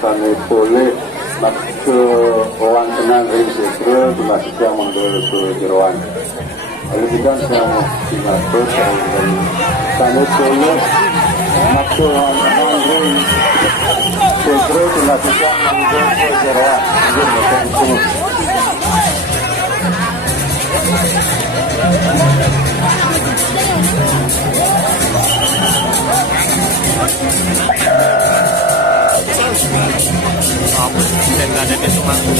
rasane boleh mat ke orang kenal ring sekre dimasuk yang menggol ke jeroan. Lalu kita sama dimasuk dan sana boleh mat ke orang kenal ring sekre dimasuk yang menggol ke jeroan. Ini macam itu. Dan nggak ada besok aku.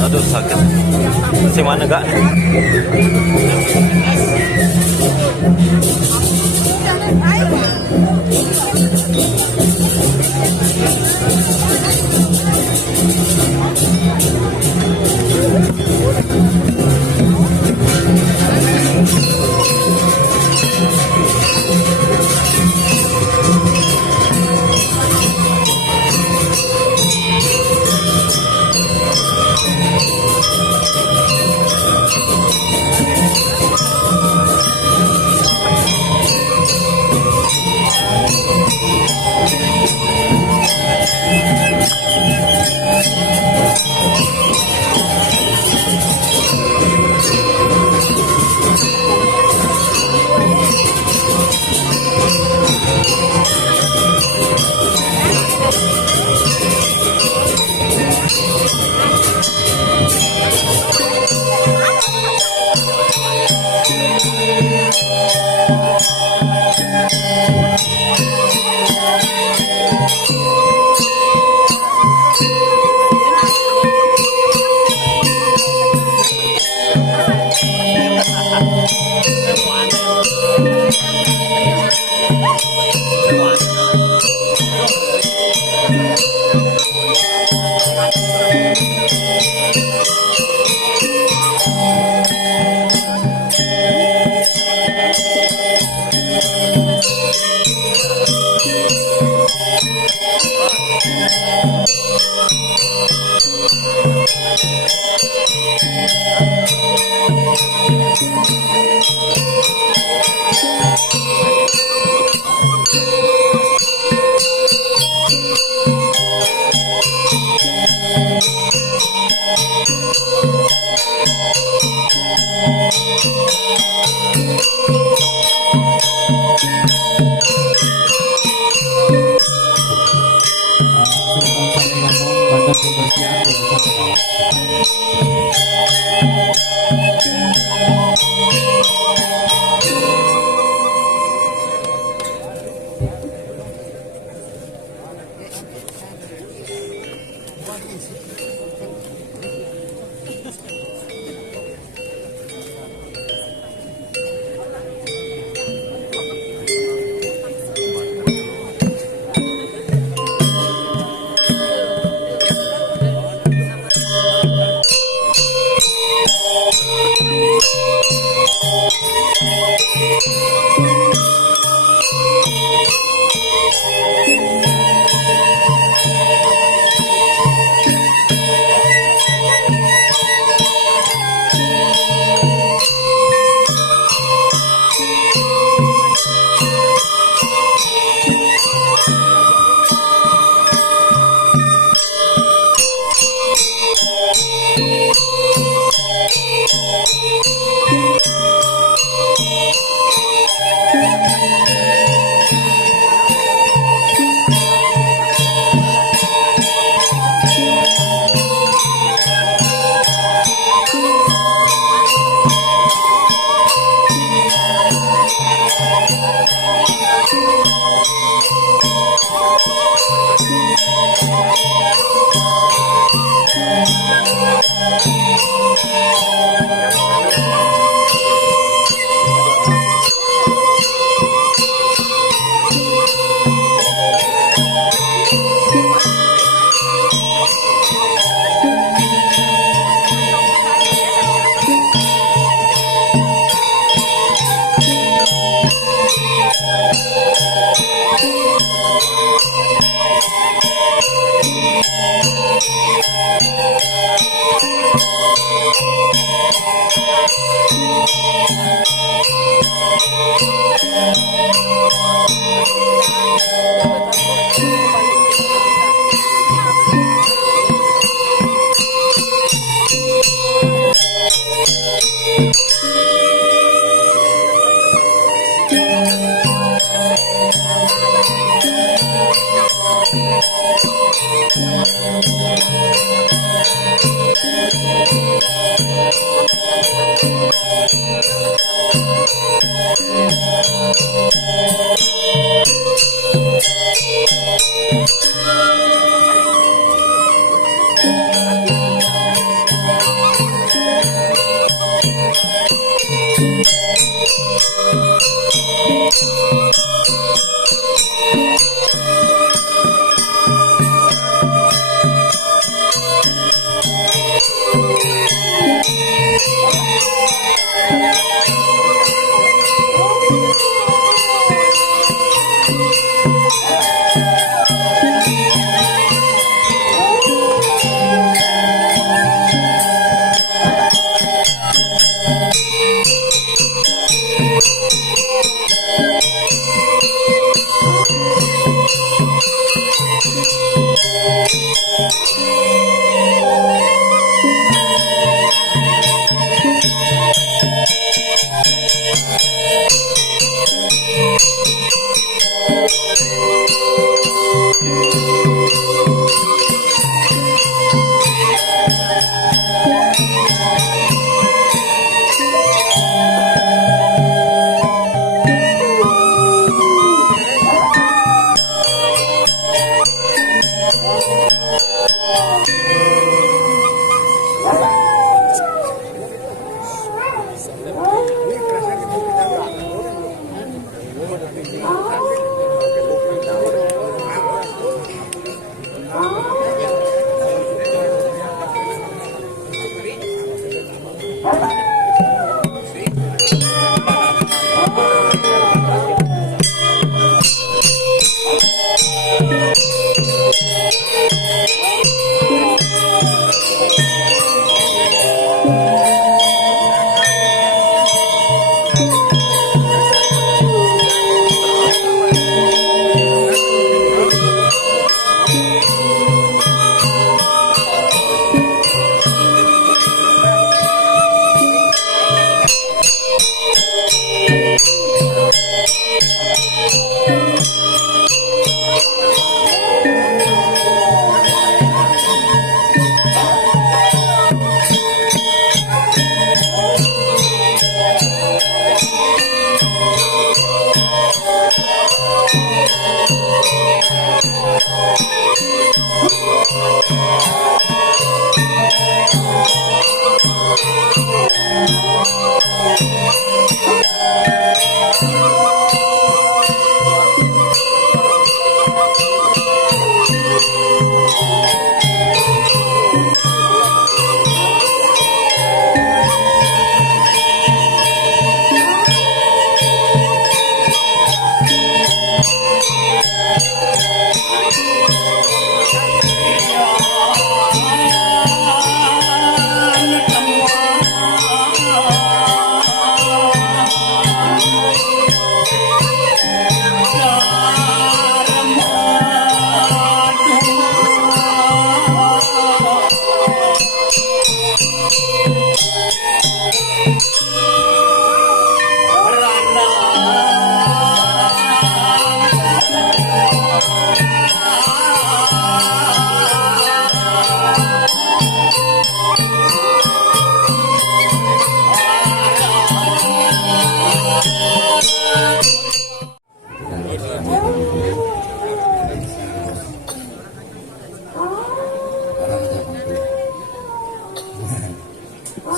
Aduh sakit. Masih mana gak?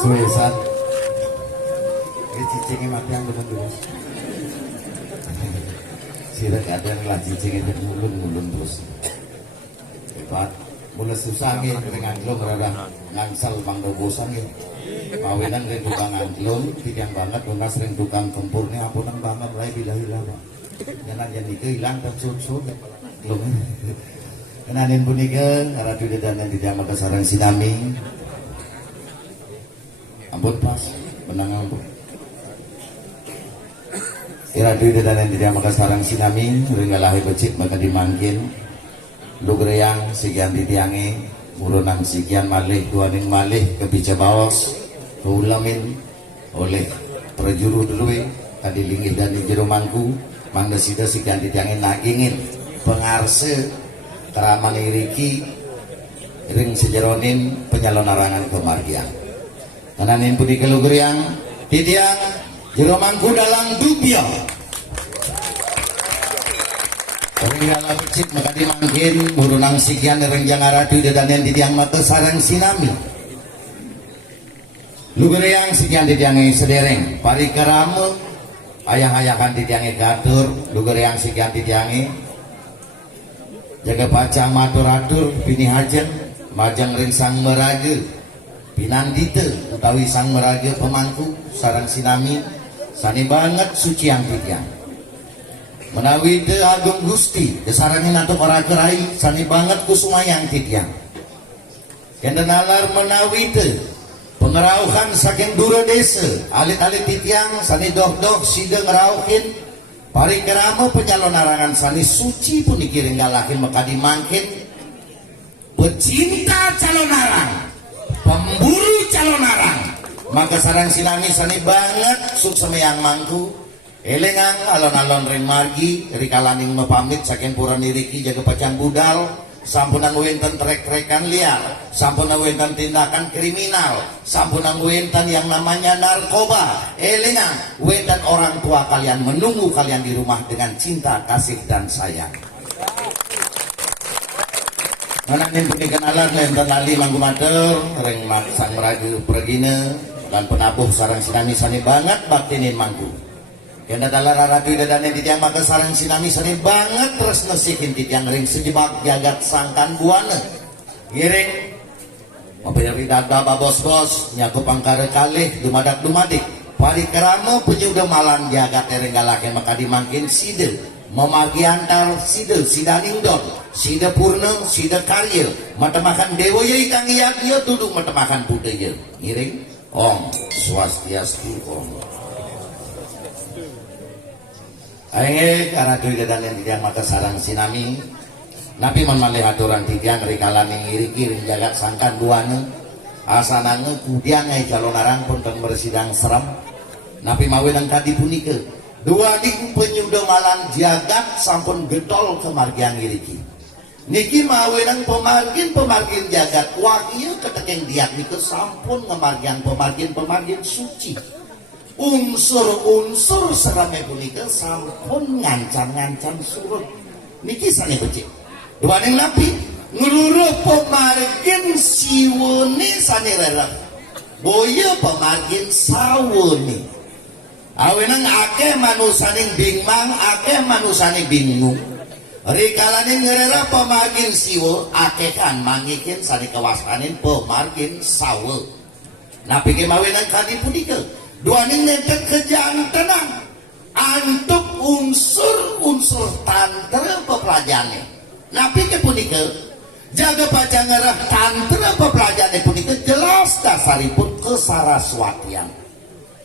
Suwesan cicingnya mati yang bener terus sirik ada yang cicingnya jadi mulun terus hebat mulai susah nih dengan lo merada ngangsal bangga bosan nih kawinan ring tukang anglon tidiang banget lunas ring tukang kempurnya apunan banget mulai bila-bila pak jangan jadi kehilang dan sud-sud belum kenanin punika arah dan di dalam kesarang sinami ampun pas menang ampun Iradu dan yang tidak maka sarang sinami ringgalahi becik maka dimangkin lugreang sekian titiangi murunang sekian malih duaning malih kebica bawas keulamin oleh perjuru dului tadi linggih dan jero mangku mangda sida sekian titiangi nagingin pengarse keraman iriki ring sejeronin penyalon arangan kemargian kananin pudi kelugreang titiang jero mangku dalam dubia Ringgala becik maka dimangkin murunang sikian rengjang aradu dedanen titiang mata sarang sinami lugereang sikian titiangi sedereng parikaramu ayah-ayahan titiangi gatur lugereang sikian titiangi jaga pacang matur-atur bini hajeng majang ring sang meraja pinandite utawi sang meraja pemangku sarang sinami sani banget suci yang titiang menawi de agung gusti desarangin atau para kerai sani banget kusumayang titiang kenden alar menawi de pengerauhan saking dura desa alit-alit titiang sani dok-dok sida ngerauhin pari kerama penyalon arangan sani suci pun dikiring galakin maka dimangkin pecinta calon arang pemburu calon arang maka sarang sinami sani banget suksemeyang mangku elengang alon-alon ring margi rikalaning mepamit saking pura niriki jaga pacang budal sampunang wenten trek-trekan liar sampunang wenten tindakan kriminal sampunang wenten yang namanya narkoba elengang wenten orang tua kalian menunggu kalian di rumah dengan cinta kasih dan sayang mananin punikan alat lenten lali manggu mater ring mat sang meragu pergine dan penabuh sarang sinami sani banget baktinin mangku kena dalam ratu dan yang titiang maka sarang sinami sani banget terus nasikin titiang ring sejebak jagat sangkan buana ngiring mempelari dada bos-bos nyaku pangkara kalih dumadak-dumadik pari kerama penyudah malam jagat erenggalakin maka dimangkin sida memagi antar sida ningdon sida purna sida karya mata makan dewa ya ikang iyak ya tudung mata makan budaya ngiring om swastiastu om aing karena duit dan yang titiang mata sarang sinami napi memalih aturan titiang rikalan yang iri-iri jagat sangkan duana asanange kudiang ay calon arang pun teng bersidang seram napi mawinang kadi punika dua ning penyuda malang jagat sampun getol kemargian iriki niki mawinang pemargin jagat wakieu ketekeng diak niku sampun ngemargian pemargin suci unsur-unsur serame punika sampun ngancam surut niki sane becik duaning napi ngeluruh pemargin siwone sane rerep boya pemargin sawone awenang akeh manusaning bingmang akeh manusaning bingung rikalaning ngerera pemargin siwo akeh kan mangikin sane kawasanin pemargin sawe napi kemawinan kadi punika duaning nentek kejantenan antuk unsur tantra pepelajane napi ke punika jaga pacang ngerah tantra pepelajane punika jelas dasaripun kesaraswatian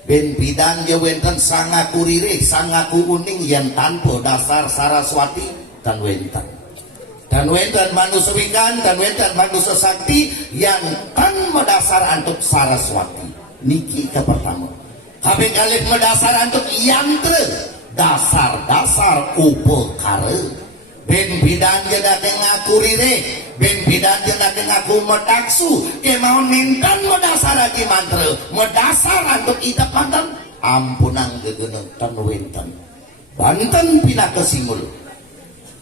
ben pidan ya wenten sangaku ririh sangaku uning yang tanpa dasar saraswati dan wenten manusawikan dan wenten manusia sakti yang tan mendasar antuk saraswati niki ke pertama kabeh kalih mendasar antuk yantra dasar upekara ben bidan jeung ngaku ririh ben bidan jeung ngaku medaksu kemau nintan mendasar lagi mantra mendasar antuk idap mantan ampunang gegeuneng tan wenten banten pindah ke singul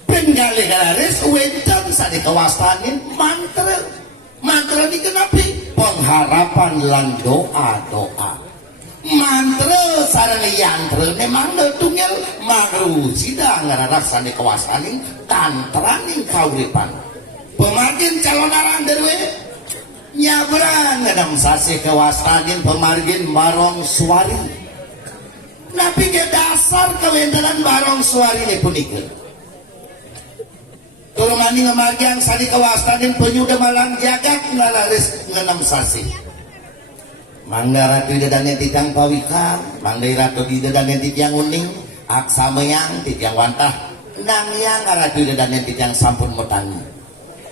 ben kalih laris wenten sadi kawastanin mantra dikenapi pengharapan lan doa mantra sareng yantra memang tunggal magru sida ngaraksane kawasaning tantraning kauripan pemargin calon arang derwe nyabrang ngadam sase kawasaning pemargin barong suari napi ke dasar kawentanan barong suari ne punika turumani ngamargian sadi kawasaning penyuda malang jagat ngalaris nganam sase mangga ratu dan titiang pawikan mangga ratu dan titiang uning aksa meyang titiang wantah nang yang Ratu Idedane titiang sampun metangi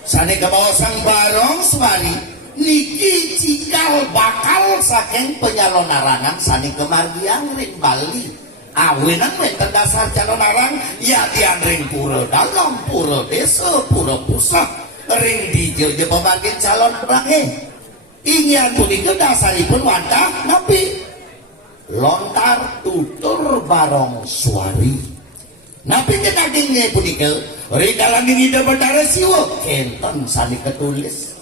sane kemaosang barong suari niki cikal bakal saking penyalon arangan sane kemargiang ring Bali awenan wenten dasar calon arang ya tiang ring pura dalam pura desa pura pusat ring dijo je pemargin calon arangnya ingin punika dasaripun wantah napi lontar tutur barong suari napi kenadingnya punika rikalan ini ida Betara Siwa enten sani ketulis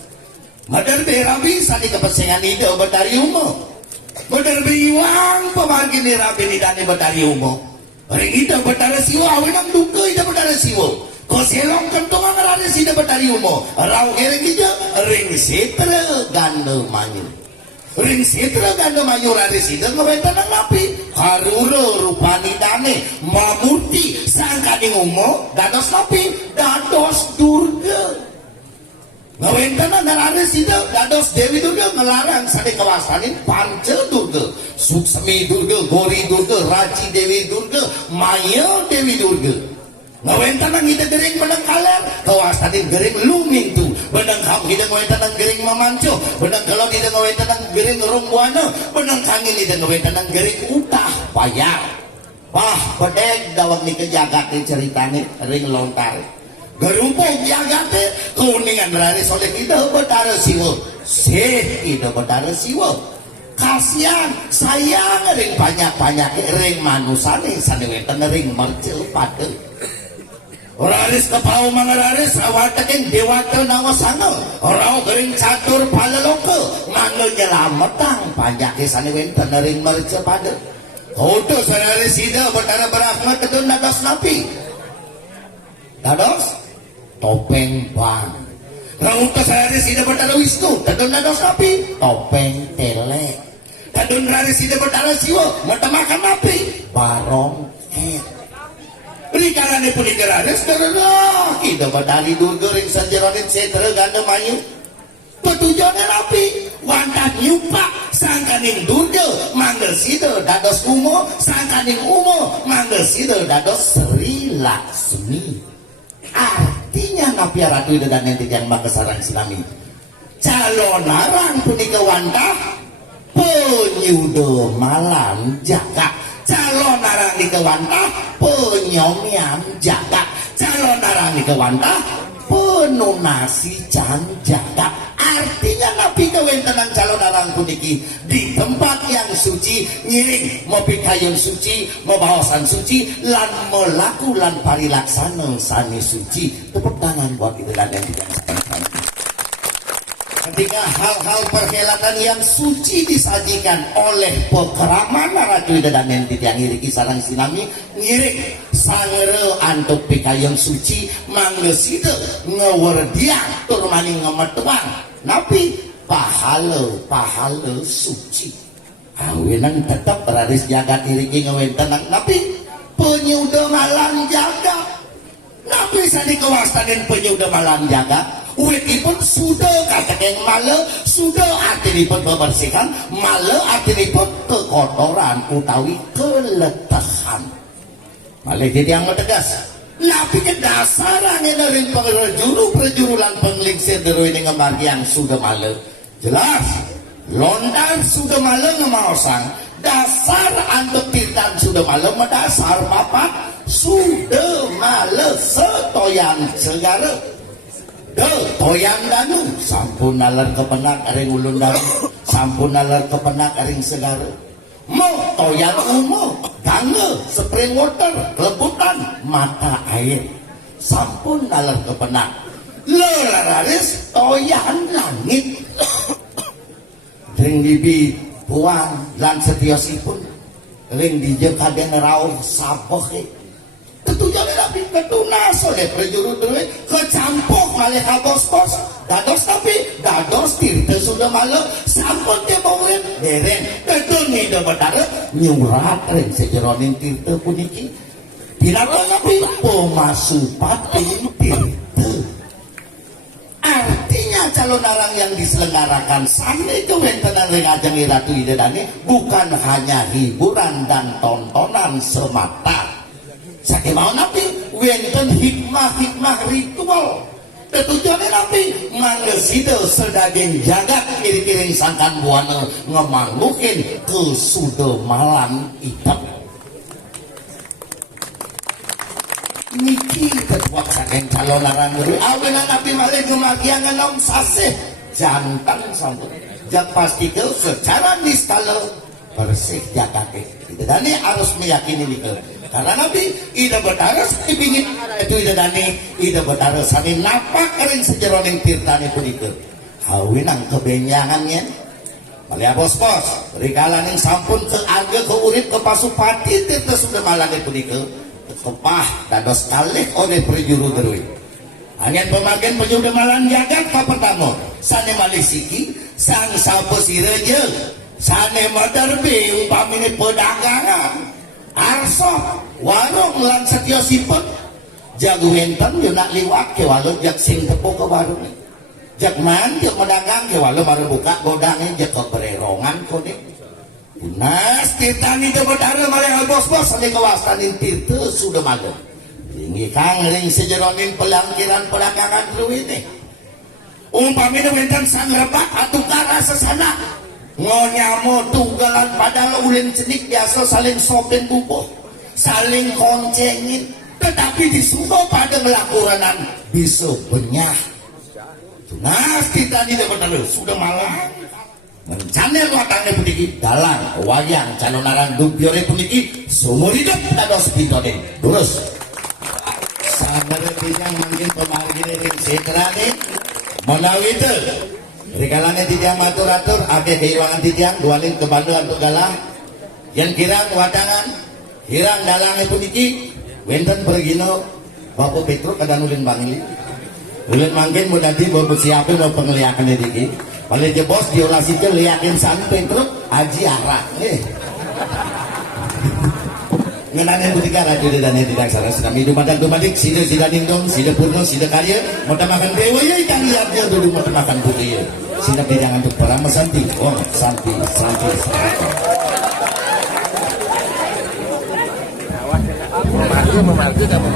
madar berabi sani kepesengan ida Betari Umo madar beriwang pemargin rabi ni dani Betari Umo ring ida Betara Siwa awenang duka ida Betara Siwa koselong kentongan rada sida Betari Umo rau kereng ija ring setra ganda manyu ring setra ganda manyu rada sida ngawenten nang napi harura rupani dane mamurti sangkaning umo dados napi dados durga ngawenten nang rada sida dados Dewi Durga ngelarang sade kawasanin panca durga suksemi durga gori durga raji Dewi Durga maya Dewi Durga ngawenten nang ida gering benang kaler kawasan gering luming tu benang ham ida ngawenten nang gering mamanco benang kalau ida ngawenten nang gering rumbuana benang kangin ida ngawenten nang gering utah bayar wah pedeg dawang ni kejagat ni ceritane ring lontar gerupong jagat kuningan raris oleh ida Betara Siwa seh ida Betara Siwa kasihan sayang ring banyak-banyak ring manusane sane wenten ring mercel pade Raris kepau mangararis awatakin dewata nawasana rau gering catur palaloka nganggo nyelametang panjake sane wenten ring merce pada kodo sanaris ida Betara berahmat kedun dados napi dados topeng bang rauta sanaris ida Betara Wisnu kedun dados napi topeng tele kedun raris ida Betara Siwa metemakan napi barong rikarane punika raris karena ida Betari Durga ring sanjeronin setra ganda manyu petujuannya rapi wantah nyupak sangkaning Durga manggel sida dados Umo sangkaning Umo manggel sida dados Sri Laksmi artinya napi Ratu Idedane titiang makasarang Silami calon arang punika wantah penyuda malam jaga calon arang di kewantah penyomian jaga calon arang di kewantah penunasi jaga artinya napi kawentenan calon arang puniki di tempat yang suci ngiring mau pikayun suci mau bawasan suci lan melaku lan parilaksana sani suci tepuk tangan buat itu dan yang tidak ketika hal-hal perhelatan yang suci disajikan oleh pekeraman Ratu Idedane titiang iriki sarang sinami ngiring sangere antuk pikayun suci manggesida ngewerdiang tur maning ngemetuang napi pahala suci awenan tetap raris jagat iriki ngawenten napi penyuda malam jaga napi sani kawastanin penyuda malam jaga Uitipun sudah kakek male sudah artinipun membersihkan male artinipun kekotoran utawi keletahan malih yang metegas tapi ke dasarane dari perjurulan penglingsir deru ini ngemargi yang sudah male jelas lontar sudah male ngemaosang dasar antuk pintan sudah male medasar papat sudah male setoyan segara toyang danu sampun nalar kepenak aring ulun danu sampun nalar kepenak aring segara mau toyang umo gangga spring water kelebutan mata air sampun nalar kepenak lelaris toyang langit ring bibi puang lan setiosipun ring dijek kaden rauh sabohe ketujuannya tapi ketunas oleh prejurut duit kecampuk malih kabos-bos dados tapi dados tirta sudah malam sampun ke bawin dereng kedun ida Betara nyurat ring sejeroning tirta puniki pinapa tapi pemasupating tirta artinya calon arang yang diselenggarakan sane kewentenan ring ajeng Ratu Idedane bukan hanya hiburan dan tontonan semata Saking mau napi wenten hikmah-hikmah ritual. Tujuannya napi mangesida sedaging jagat kiri-kiri sangkan buana ngemanglukin ke sudah malam hitam. Niki ketua saking calon larang dulu awenan napi malih kemakian ngenom sasih jantan sampun jak pastikan secara nistala bersih jakate. Dani harus meyakini nikel karena nabi ida betara dipingin itu ida dani ida betara sani napak kering sejeroning tirtani punika hawinang kebenyangannya malia bos-bos rikalan yang sampun ke arga ke urip ke pasupati tirta sudah malane punika kepah dados kalih oleh perjuru derui angin pemagen penjuda malan jagat ka pertama sane malih siki sang sapo sireje sane madarbi umpamine pedagangan arso warung lan setyo siput jago enten yo nak liwat ke walau jak sing tepo ke warung jak man jak medagang ke walau baru buka godangnya jak ke bererongan kode unas titani ke bedara malah bos-bos sane kawasan tirta sudah malam tinggi kang ring sejeroning pelangkiran pedagangan dulu ini umpamine enten sang rebak atuh kara sesana ngonyamo tunggalan padahal ulin cenik biasa saling sopen bubuh saling koncengin tetapi disuruh pada melakukan bisa benyah tunas kita tidak betul sudah malam mencanel watangnya puniki dalang wayang calonaran dumpiore puniki seumur hidup dados pitone terus sabar yang mungkin pemargin ring setrane menawi itu rikalannya titiang matur-atur ake keiwangan titiang dualin ke Bandung untuk galang yang kirang wadangan kirang dalangnya puniki wenten pergino Bapak Petruk kada nulin bangili ulin mangkin mudah di bapak siapin mau pengeliakan diki paling je bos diolasi ke liakin san Petruk aji arak ngenane putika radio dan tidak salah sedang hidup madak dumadik sida nindong sida purno sida karya mau makan dewa ya ikan liarnya dulu mau makan putih sida bidangan untuk perama santi oh santi memarki kamu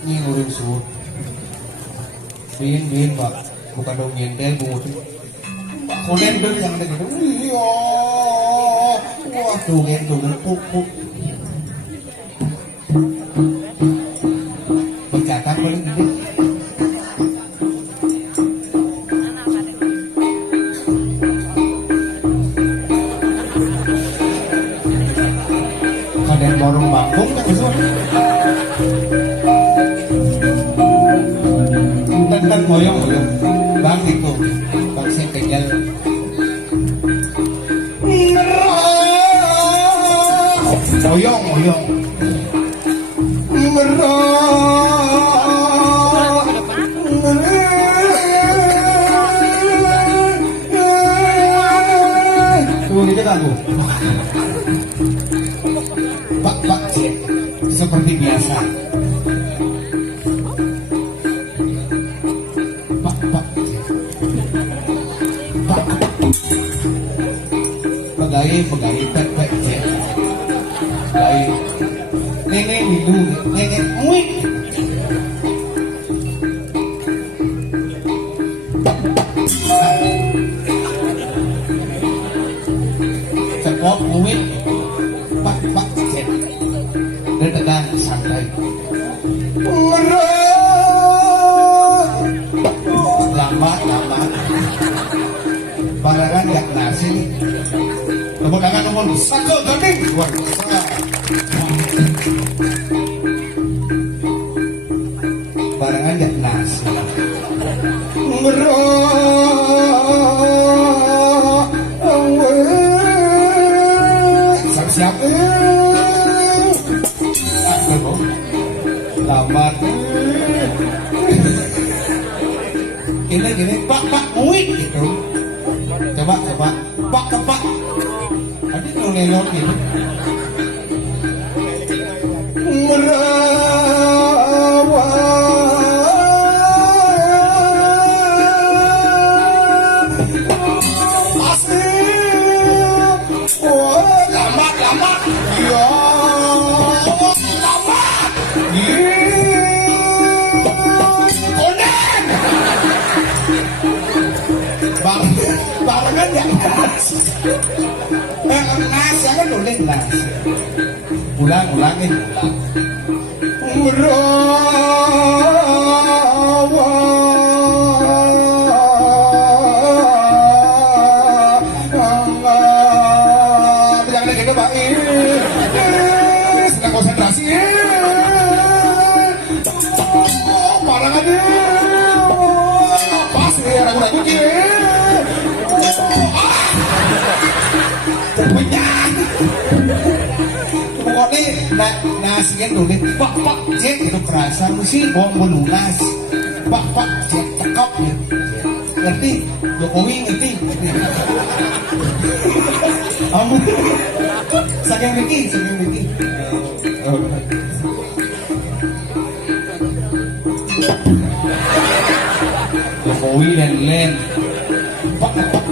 Ini udah suruh Bin pak bukan dong nyendel bungut konen dong yang ada gitu wah tuh puk bercatat paling gede kalian warung bangkung kan semua dan moyong bang itu bang saya tinggal moyong tuh ini aku pak seperti biasa. Pegawai pek cek baik nenek minum nenek muik cepot muik pak cek dan tegang santai lambat barangan yak nasi tepuk tangan nomor satu gading barangan yak nasi siap lambat gini pak muik gitu coba pak tadi ngelelot gitu lambat ya barengan ya nas kan boleh nas ulangin jangan gitu Pak sedang konsentrasi barengan pas ragu-ragu pokoknya nasinya dulu pak cek itu kerasa sih bawang melunas pak cek tekap ya ngerti Jokowi ngerti ampun saking Riki Jokowi len pak pak.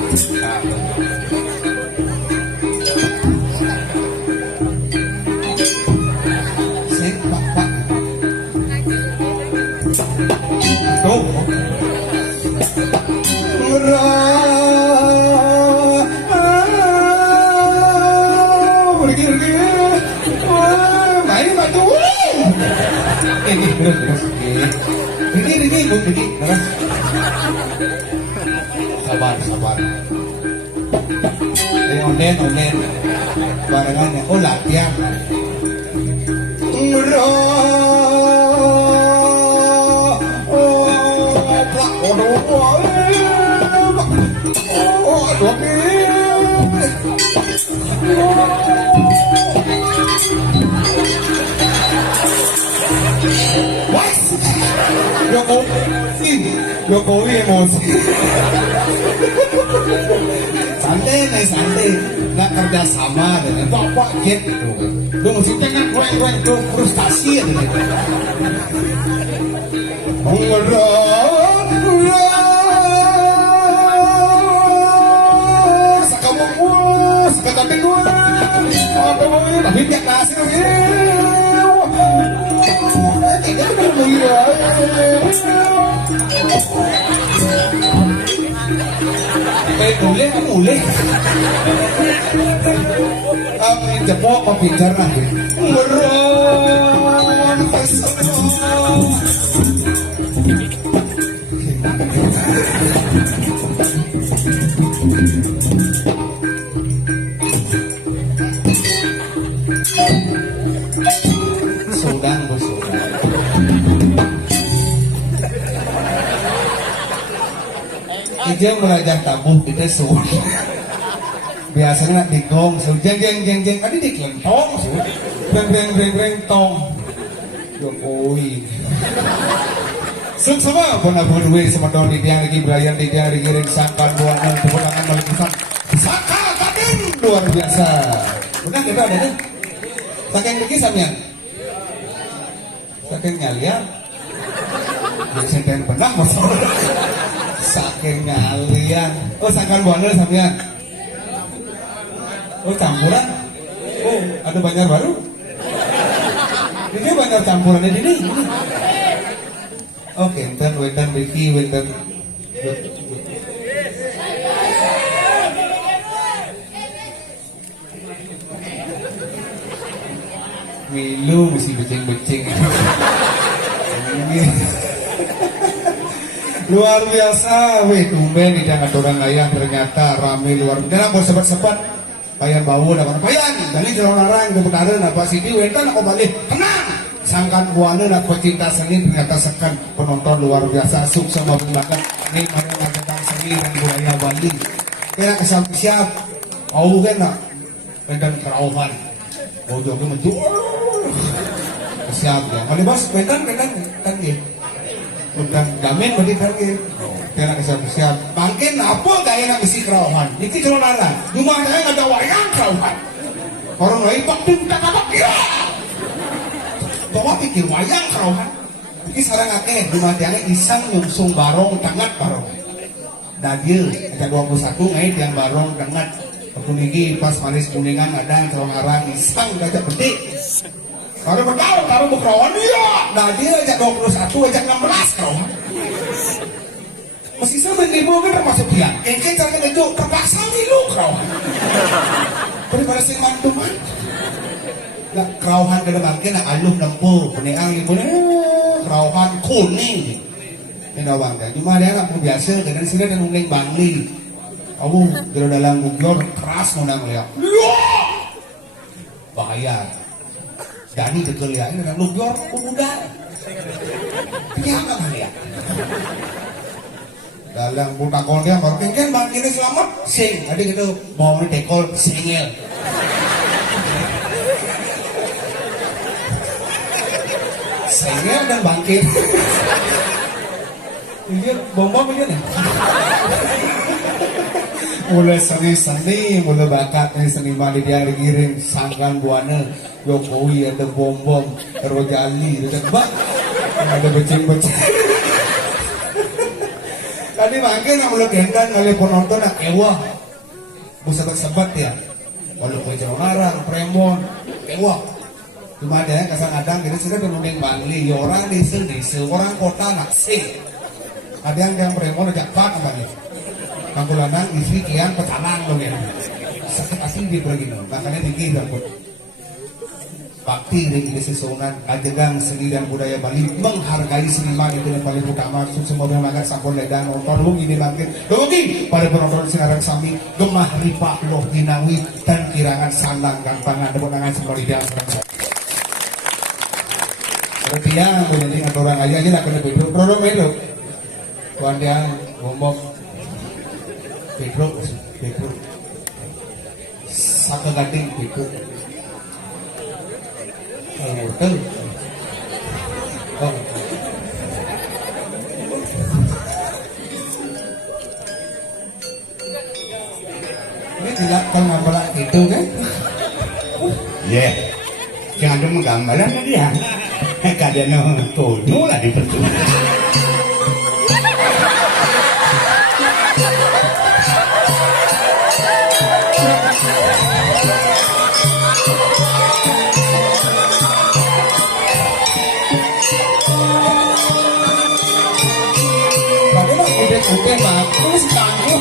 Sek pak pak. Tuh. Pergi. Main batu. Ini terus. Ini, terus. Sabar. Onen. Barengannya. Oh, latihan. Jokowi emosi. Santai. Nggak kerja sama dengan bapak jet itu. Lu mesti jangan gue tuh frustasi ya. Tapi biar kasih mulai. Apa jepok mau bicara? Sudan bos. Dia merajang tabuh kita sudah. Biasanya digong, jeng. Tadi dikelentong, breng tong. Jokowi. Semua pun duit sama tahun ini yang lagi belajar tidak dikirim sangkan buatan kepulangan meliputan. Saka kadin luar biasa. Benar kita ada nih. Saking lagi samnya. Saking ngalian. Senten pernah masalah. Saking ngalian. Oh sangkan buana samnya. Oh campuran. Oh ada banyak baru. Ini banyak campurannya di sini. Oke, wenten Ricky, wenten Milu mesti becing. Luar biasa, tumben tidak ada orang ayam ternyata rame luar biasa. Mau sebat-sebat, ayam bau dapat payan. Dari jalan orang kebutaran apa sih di wenten aku balik tenang. Sangkan buana nak pecinta seni ternyata sekan penonton luar biasa sukses membanggakan ini pada tentang seni dan budaya Bali. Kira kesal siap, mau kan nak dan kerauhan, mau jogi menjual siap ya. Mana bos, kan dia, bukan gamen berarti kan dia. Kira kesal siap, mungkin apa gaya nak isi kerauhan? Ini kalau nara, rumah saya ada wayang kerauhan. Orang lain bakti tak apa ya. Bawa pikir wayang kerauhan. Iki sarang akeh dumadiane isang nyungsung barong tangat barong. Dagil ada 21 ngai tiang barong tangat. Puniki pas manis kuningan ada sarang arang isang gajah gede. Kalau bedal karo kerauhan iya. Dagil aja 21 aja 16 kerauhan. Masih sama nipu kan termasuk dia. Engke cara ngejuk terpaksa nilu kerauhan. Daripada sing mantuman. Nah, kerauhan ke depan kena aluh nempuh peneang ibu kerauhan kuning ini awang kan cuma dia nggak biasa dengan sini dan ungling bangli kamu dalam gugur keras nunang lihat bahaya Dani betul ya ini dalam gugur muda dia nggak lihat dalam buta kol dia baru kan bang ini selamat sing ada gitu mau dekol singel saya dan bangkit. Ini bom ini nih. Mulai seni, mulai bakat seniman dia dikirim sangkan buana Jokowi ada bom Rojali ada bak ada becing. Tadi makin yang melegenda oleh penonton nak ewa. Busabat-sabat ya. Walau kue Jawa Premon, ewa. Cuma ada yang kadang-kadang kita sudah penunding Bangli, orang desa, orang kota nak sing. Ada yang Premon ajak pak apa nih? Kangkulanang isi kian pecalang loh ya. Sakit asing di begini, makanya tinggi dapat. Bakti dari sesunan ajegang seni dan budaya Bali menghargai seniman itu yang paling utama. Semua yang makan sampun ledang nonton lu ini bangkit. Dugi pada penonton sinarang sami gemah ripah loh dinawi dan kirangan sandang gampangan deponangan sembari dia. Berarti yang menjadi orang aja aja nak kena beduk. Produk beduk. Tuan dia ngomong beduk. Satu gading beduk. Betul. Oh. Ini tidak penggambaran itu kan? Ya, jangan ada menggambaran dia. Kadang tono lah di percuma. Oke bagus kamu.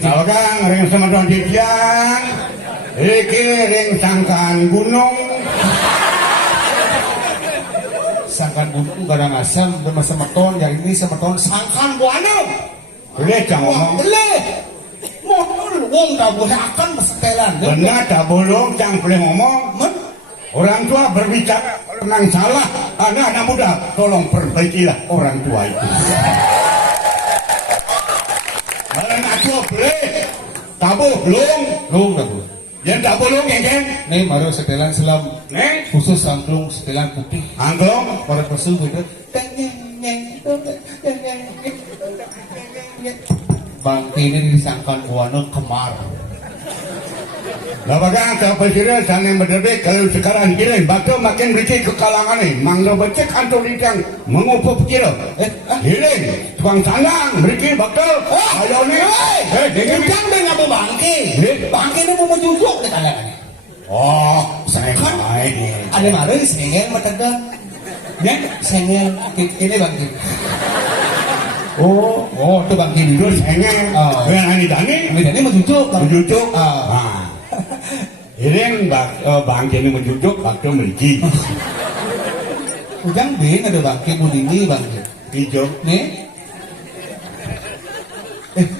Kalau kan ring sama Don Didian, iki ring sangkan gunung. Sangkan gunung kadang asam dan semeton yang ini semeton sangkan buana. Boleh jangan ngomong. Boleh. Mohon wong tak boleh akan bersetelan. Benar tak boleh jangan boleh ngomong. Orang tua berbicara orang salah, anak-anak muda tolong perbaikilah orang tua itu. Anak tua boleh, tabu belum, tabu. Yang tak boleh kan? Nih baru setelan selam, Nih khusus angklung setelan putih. Angklung, para pesu gitu. Bang ini disangkan buana kemar. Lah bagang tak presiden sana berdebek kalau sekarang kira bakal makin berikut ke kalangan ni. Mangga becek antor yang mengupup kira. Hilang tukang sandang berikut bakal. Ayo ni. Dengan dengan apa bangke? Bangke ni mau menjujuk di kalangan. Oh, saya Kan main. ada marah sengel mataga. Ya, sengel ini bangke. Oh, itu bangke dulu. Terus hanya dengan ani dani. Ini menjujuk. Menjujuk. Hilang bang ini menjujuk bakal meliki. Ujang bin ada bangke budini bangke. Hijau. Nih.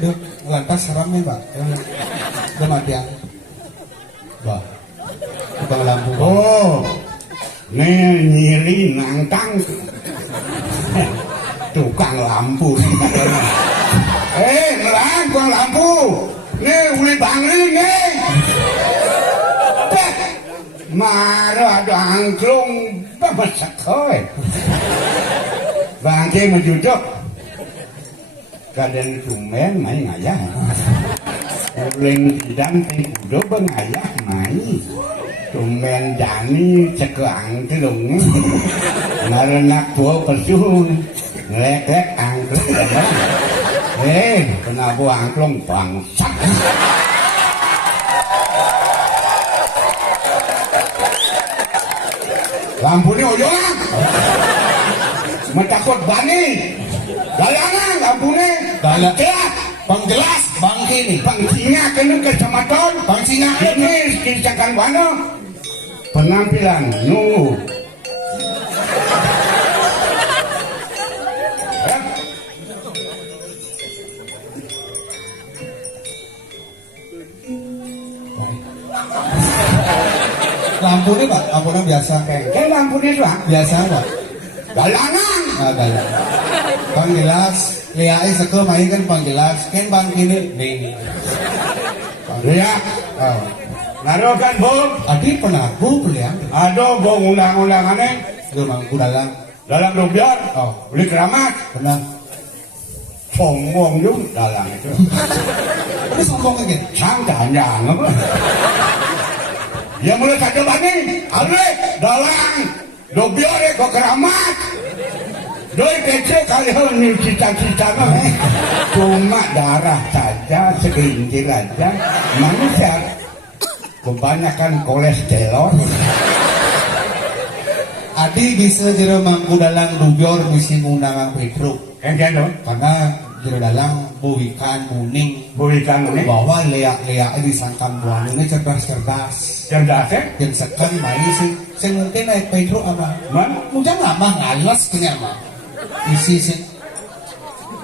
Duk, lantas seram nih, Pak. Udah mati ya. Wah. Tukang lampu. Oh. Nih nyiri nangtang. Tukang lampu. Ngelang tukang lampu. Nih uli bangli nih. Marah ada angklung masak koi. Bangke menjujuk. Kadang tumen main ngayah. Uling dan kudo bengayah main. Tumen jani cekeang telung. Narenak tua persuhun. Ngelek-lek angklung. Kenapa angklung bangsak. Lampu ni oyolang. Metakut bani. Galangan lampu ni. Galang. Penggelas. Bangke nih. Pengsinga kena kecamatan. Pengsinga ini kincakan mana? Penampilan nunggu. Lampu ini Pak, lampu ini biasa Kan lampu ni lah. biasa Pak. Galangan. Galang. Panggilas, liai seke main kan panggilas, kan bang ini nih. Ya. Narokan bom. Adi penabu belian. Ada bom undang-undang aneh. Gemangku dalam. Dalam dobiar. Beli keramat. Benar. Sombong juga dalam itu. Tapi sombong lagi. Sangka jangan apa. yang mulai saja bani, ale, dalang, dobiore kok keramat. Doi kece kalian nih cita-cita cuma darah saja, segelintir aja. Manusia kebanyakan kolesterol. Adi bisa jero mangku dalang dubior misi ngundang Petro. Karena jero dalang buikan kuning bahwa leak-leak di sangkan buah ini cerdas yang sekan mai sih mungkin naik Petro apa mungkin lama ngalas kena mah isi sih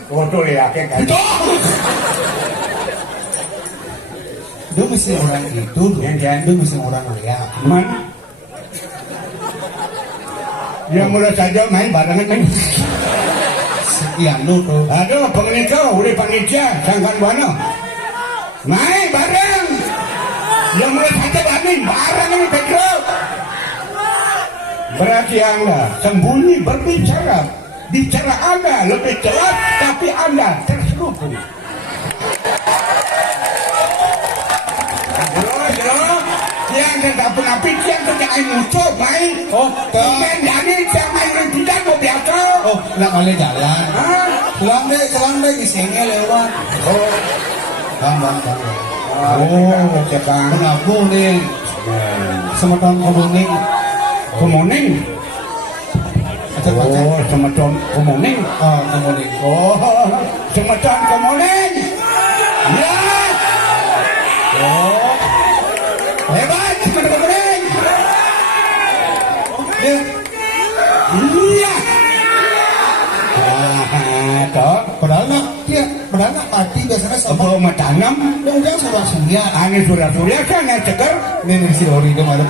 foto leak kan itu mesti orang itu itu mesti orang leak yang mulai saja main barengan main sekian lu tuh aduh pengenikah udah panitia sangkan buana main bareng yang mulai saja main bareng ini Petro berarti anda sembunyi berbicara bicara anda lebih jelas tapi anda terselubung yang tidak pernah pikir kerjaan musuh main kemudian jadi yang main tidak mau biasa nggak boleh jalan selang deh di sini lewat bang cekang kenapa nih semacam komuning komuning semacam komuning semacam komuning ya hebat teman-teman iya toh padahal nak pati biasanya sama tanam dan jangan surya aneh surya kan yang ceker ini si Lori itu malu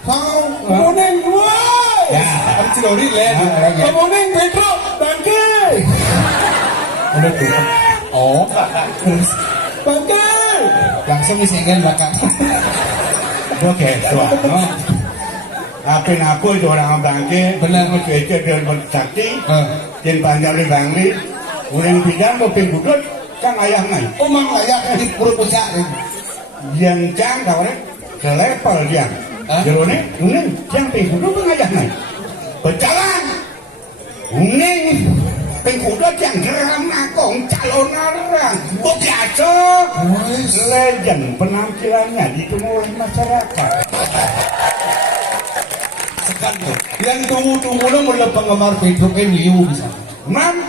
kau kemudian woi ya si Lori lihat kemudian Petro bangke udah tuh oh bangke langsung disenggan belakang oke, apa itu orang bangke, benar itu dia bersakti, dan panjang di bangli, ulang bidang mau penggudut, kan ayah nai, mang ayah di pura puncak, yang cang kawan, selepal dia, jerone, uning, yang penggudut kan ayah nai, berjalan, uning, penggudut yang geram akong calon orang, biasa, legend penampilannya ditemui masyarakat. Sekarang yang tunggu-tunggu lo mulai penggemar Facebook ini bisa.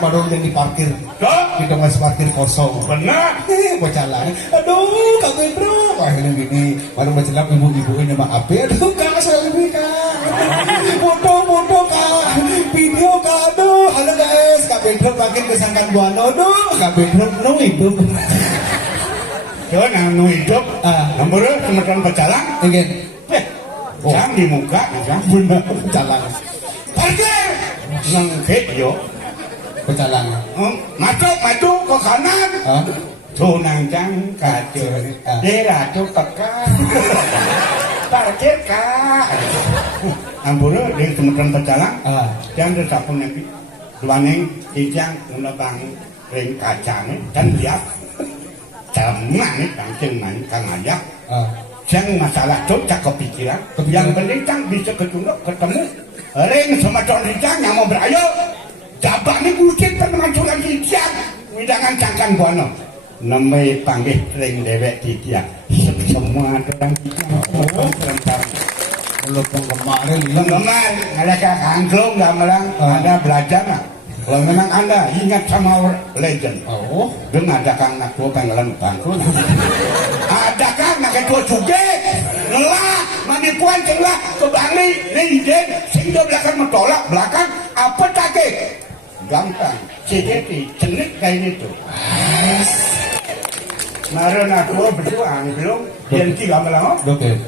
Baru yang diparkir, di tempat parkir kosong. Benar, berjalan. Aduh, Kak Petro, akhirnya gini, baru berjalan ibu-ibu ini sama apa? Aduh, Kak, saya lebih Kak. Foto Kak, video Kak, aduh, halo guys, Kak Petro makin kesangkan buana, aduh, Kak Petro, no hidup. Yo, no hidup, nomor semacam berjalan, ingin, jam di muka, jam benar berjalan. Parkir, nang video. Berjalan maju ke kanan tunang jang kacau daerah tu tekan parkir kak ampura di teman berjalan yang tersapun nanti duaning kijang unabang ring kacang dan dia sama nih kancing main kang ayak yang masalah tu tak kepikiran yang penting kan bisa ketemu ring sama contohnya yang mau berayo Jabak ni kucing permancuran hijab widangan cangkan buana namai panggil ring dewek hijab semua orang hijab kalau penggemar ada angklung gamelang ada belajar lah kalau memang anda ingat sama legend dengan ada kang nak tua panggilan bangkrut ada kang nak ketua juga ngelah manipuan celah ke Bali ni ide sehingga belakang mentolak belakang apa take gampang, CDT, cenit kayak itu. Naran aku berjuang belum, yang tiga malam. Dokter,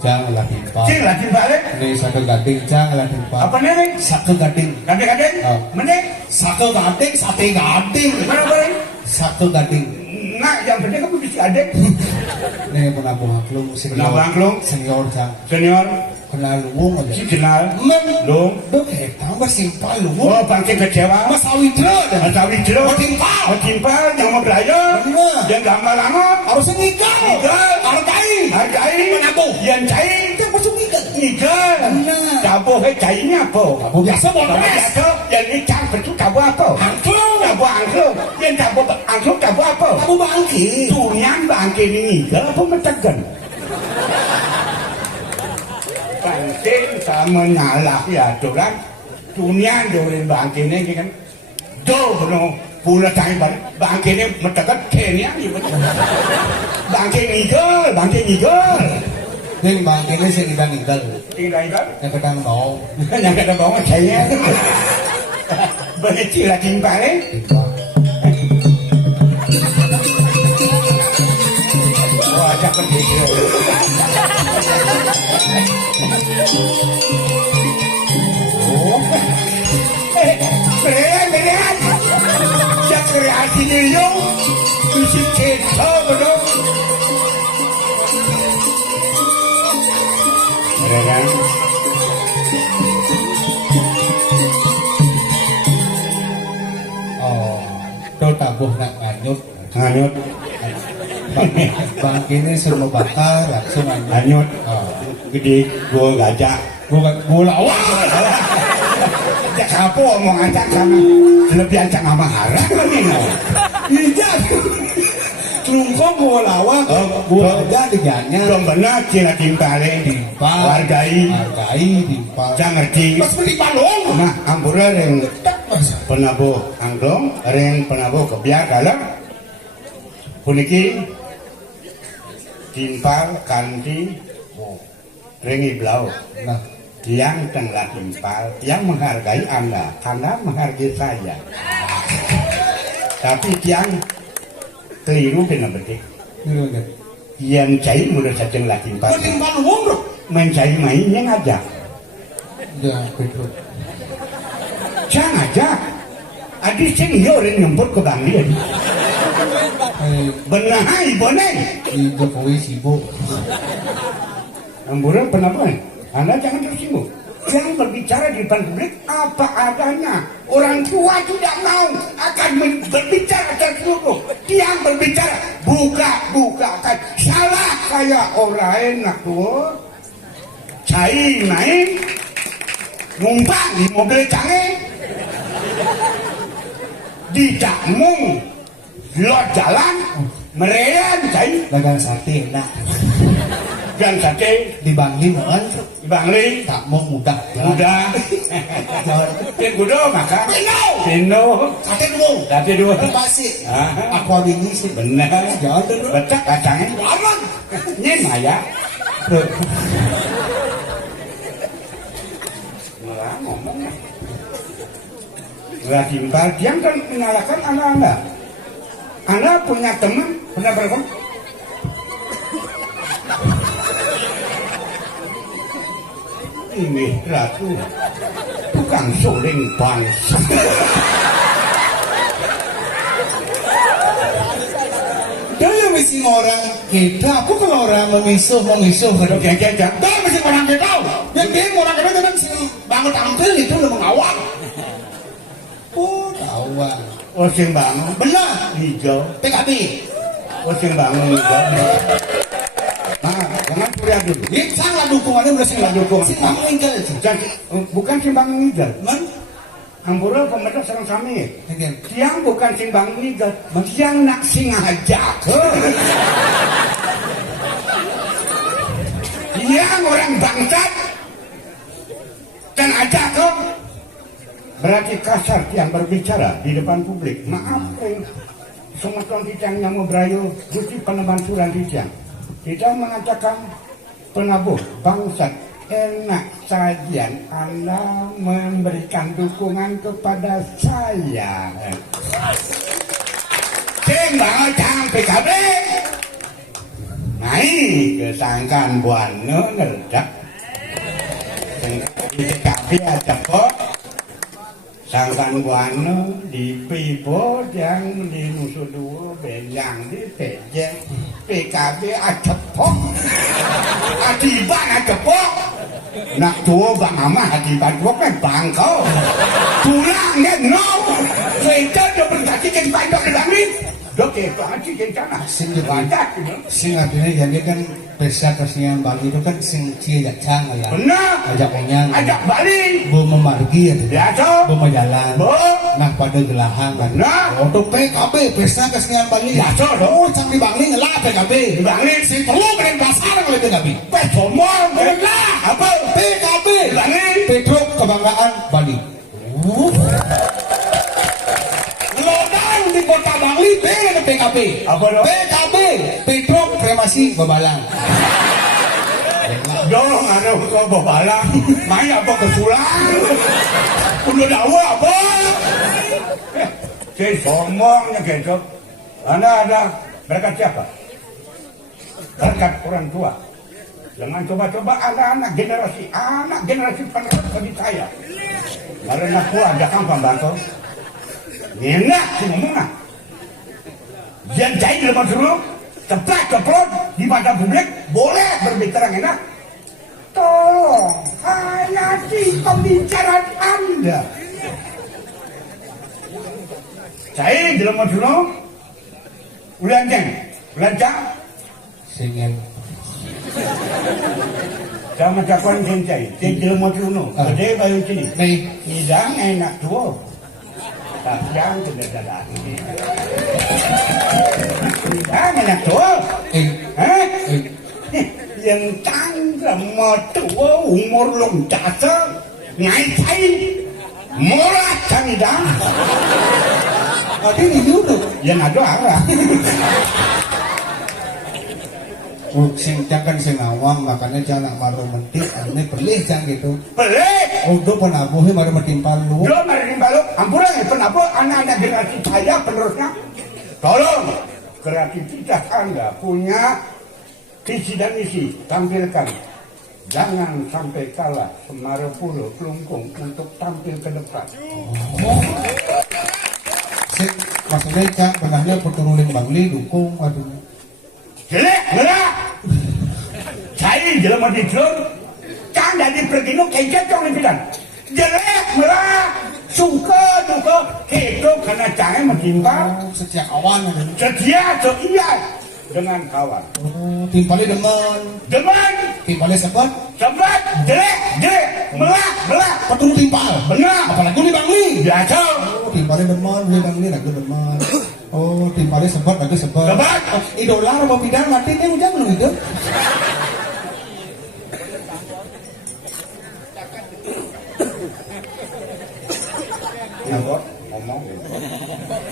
jangan lagi pak. Cing lagi balik. Ini satu gading, jangan lagi pak. Apa nih? Satu gading. Gading? Mana? Satu gading, satu gading. Mana? Satu gading. Nah, yang penting kamu bisa gading. Ini penabuh angklung, senior. Senior, Senior. kenal luwung aja. Si kenal. Long. Dok tambah simpel luwung. Oh, bangke kecewa. Mas Awidro dah. Mas Awidro. Timpal yang mau belajar. Yang gambar lama. Harusnya nikah. Hargai. Penabuh. Yang cair. Kita masuk nikah. Nikah. Cabuh cairnya apa? Cabuh biasa boleh. Yang nikah betul cabuh apa? Angklung. Cabuh angklung. Yang cabuh angklung cabuh apa? Cabuh bangki. Tunian bangke ini nikah apa mencegan? Bangke sama ngalah ya orang. Tunian dorin bangke ini kan. Doh pula cai bangke ini mencegan kenya. Bangke nikah. Nên bangke ini sih ninggal. Tinggal. Yang kadang mau. Yang kata bawa saya. Begitu lah timpal Wah, cakap dia. Oh. Berean. Cak kreasi dia. Musik kita betul. Berean. Tôi tabuh nak nganyut. Bangke ini semua bakar langsung Anyut. Gede gua gajah. Gua lawak. Cak apa mau ngajak sama lebih ancang sama harap ni no. Iya. Lungkong gua lawak. Gua aja diganya. Belum benar cina timpale. Hargai. Timpal. Jangan ngerti. Mas beli balong. Nah, ampura yang penabuh angklung, yang penabuh kebiak dalam puniki timpal kanti ringi belau. Nah, Yang tengah timpal, yang menghargai Anda, Anda menghargai saya. Tapi yang keliru dengan betik. Yang cair mudah saja lah timpal. timpal luwung bro. Mencari mainnya ngajak. Ya, betul. Jangan ngajak. Adik ceng dia orang nyemput ke bang dia. Benar hai boneng. Si Jokowi sibuk. Amburan kenapa? Anda jangan tersinggung. Yang berbicara di depan publik apa adanya. Orang tua tidak mau akan berbicara tertutup. Yang berbicara buka-bukakan. Salah kayak orang enak tuh. Cai main numpang di mobil canggih. Di Dakmung lot jalan merian cai. Dagang sate enak. Dan sate Di Bangli kan di Bangli tak mau mudah. udah yang kudo maka Pino Sate dulu. sate dua Pasti. Ah. Aqua bini sih. benar Jangan dulu. becak kacangnya Aman. nyen maya malah ngomong nggak timpal dia kan menyalahkan anak-anak. Anda punya teman pernah berapa? Ini ratu tukang suling bangsa. Dia mesti orang kita. Aku kalau orang mengisuh. Jangan. Dia mesti orang kita. Yang dia orang kita kan mesti bangun tampil itu udah mengawal. Oh, awal. Oh sing bangun Benar. hijau. PKB. Oh sing bangun hijau. Nah, jangan curiga dulu. Ini sangat dukungannya udah sing dukung. Sing meninggal sih. Bukan sing bangun hijau. Man, Ampura pemerintah serang kami. Again. Tiang bukan sing bangun hijau. Tiang nak sing ngajak. Tiang orang bangsat dan ajak kok. Berarti kasar tiang berbicara di depan publik. Maaf, semua tuan tiang yang mau berayu, justru penebansuran tiang. Kita mengatakan penabuh bangsat enak sajian Anda memberikan dukungan kepada saya. Sembang cang PKB. Naik kesangkan buana ngerdak. PKB ada kok. Sangkan buana di Pibo yang di Nusa Dua Benyang di Pejeng PKB acepok Adiban acepok nak tua bang ama hati bantuan kan bangkau tulangnya no kita dia berkati ke bantuan kami dok itu aja kita Sing banyak sing artinya jadi kan pesta kesenian Bali itu kan sing cie jacang ya. benar Ajak onyang, ajak balik bu memargi ya. biasa Bu jalan. bu Nah pada gelahang kan. Nah. Untuk PKB pesta kesenian Bali. Biasa dong. Oh cang di Bali ngelah PKB. Di Bali. Sing perlu keren pasar kalau PKB. Petomong benar apa PKB. Bali Petro kebanggaan Bali. Lodang di kota Bali beda PKB. Apa lo? PKB. Petro kremasi bebalang. dong ada kau babalang main apa kesulang udah tahu apa saya sombongnya gitu ada berkat siapa berkat orang tua jangan coba-coba anak generasi penerus bagi saya karena aku ada kampung bangkau enak sih ngomongnya jangan jahit dalam dulu tepat keplot di mata publik boleh berbicara enak. Tolong hayati pembicaraan Anda. Saya dalam dulu Ulancang Singen. sama cakuan kencai. Saya dalam dulu gede bayu sini. Nih. Hidang enak tuh. Tapi tidak jalan. Hidang enak tuh. Yang tangga tua umur long jasa ngai tai murah canidang Tadi di dulu. yang ada arah Sing jangan sing awam makanya jangan maru mentik ini pelih jangan gitu. pelik Udah penabuhi maru mentimpal lu. belum ada yang balok ampun kenapa anak-anak generasi saya penerusnya tolong kreativitas Anda punya visi dan misi tampilkan jangan sampai kalah Semarang Pulau Kelungkung untuk tampil ke depan Sing maksudnya cak benahnya peturuling Bangli dukung aduh. jelek merah saya jelema di drone kan dari pergino kayak jatuh limpitan jelek merah suka duka itu karena jangan mentimpa Sejak awan aduh. setia atau iya dengan kawan Timpalnya deman timpalnya sebat, sebat jelek merah petung timpal. benar Apalagi di Bangli. biasa Timpalnya di Bangli lagu demen. Oh, timpalnya sebat lagu sebat. Sebat. Idola apa bidang mati teh ujang lu gitu. apa ngomong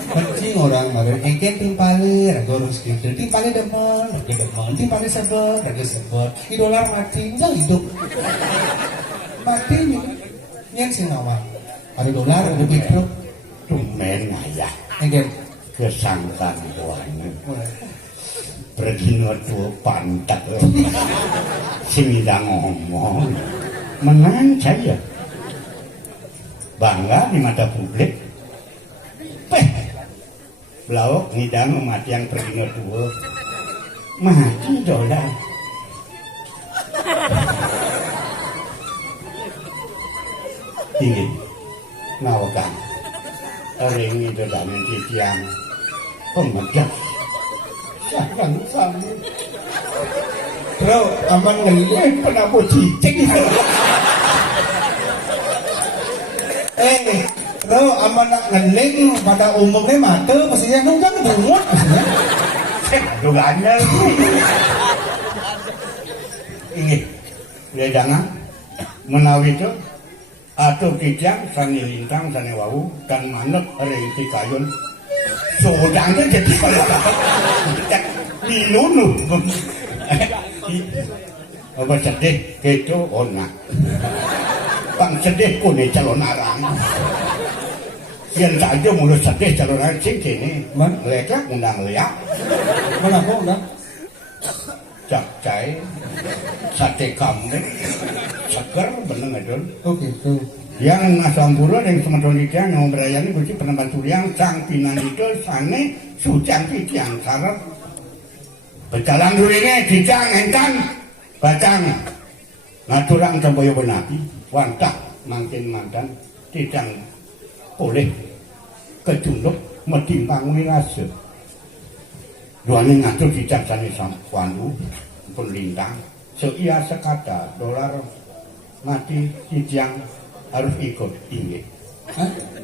Kencing orang kemarin, engken timpalnya lagu harus gitu. Timpalnya demen, timpalnya sebat, lagu sebat. Idola mati, ujang hidup. Mati nih, yang sing awal. Ada dolar, ada bitro. tumen ayah Engken. kesangkan doanya pergi tua pantat sini dah ngomong menang saya bangga di mata publik belau ngidang mati yang pergi tua mati dolar tinggi ngawakan orang itu dan yang pemegang jangan sampai Bro, aman ngelik. kenapa cicing Bro, aman nak ngelik pada umumnya mata, maksudnya nunggang bungut. dugaannya ini dia jangan menawi itu atau kijang sani lintang sani wau dan manek renti kayun sodangnya jadi dilunu apa sedih gitu ona bang sedih kuni calon arang yang saja mulut sedih calon arang sini mereka undang liat Mana kok enggak? capcay sate kambing seger bener ngedon Oh gitu. yang ngasampura yang sementara yang berayani kunci penempat yang sang pinan itu sane sucang yang sarap berjalan dulu ini dijang entan bacang ngaturang temboyo benapi wantah mangkin mantan tidak boleh kejunduk metimbang wirasa duane ngatur dicaksane sampandu pun lintang seia sekata dolar mati kijang harus ikut inggih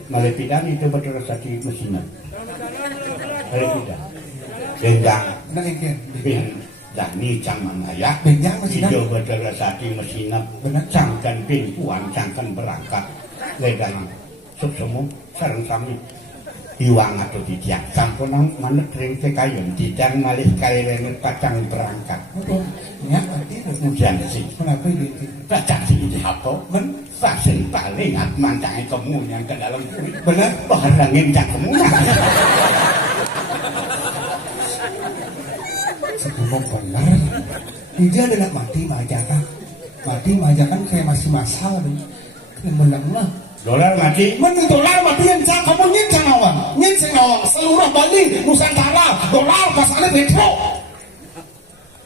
malepidan itu betul sati mesinan malepidan dendang Nah, ini bin dani cang mangaya Benjang mesinan. itu betul sati mesinan Benar. cangkan bin puan cangkan berangkat ledang suksumu sareng sami iwang atau dijang sampunang manet ring kekayun dijang malih kairene kacang berangkat Betul. Ya, nanti kemudian sih kenapa ini? kacang sih di hapo men vaksin paling mancangi kamu yang ke dalam kulit Benar. baharangin cak kamu Sebelum benar. Dia adalah mati majakan. Mati majakan kayak masih masalah nih. Yang benar lah. dolar mati Mending dolar mati yang cang kamu nyincang awang. Nyincang awang seluruh Bali, Nusantara, dolar pasalnya petro.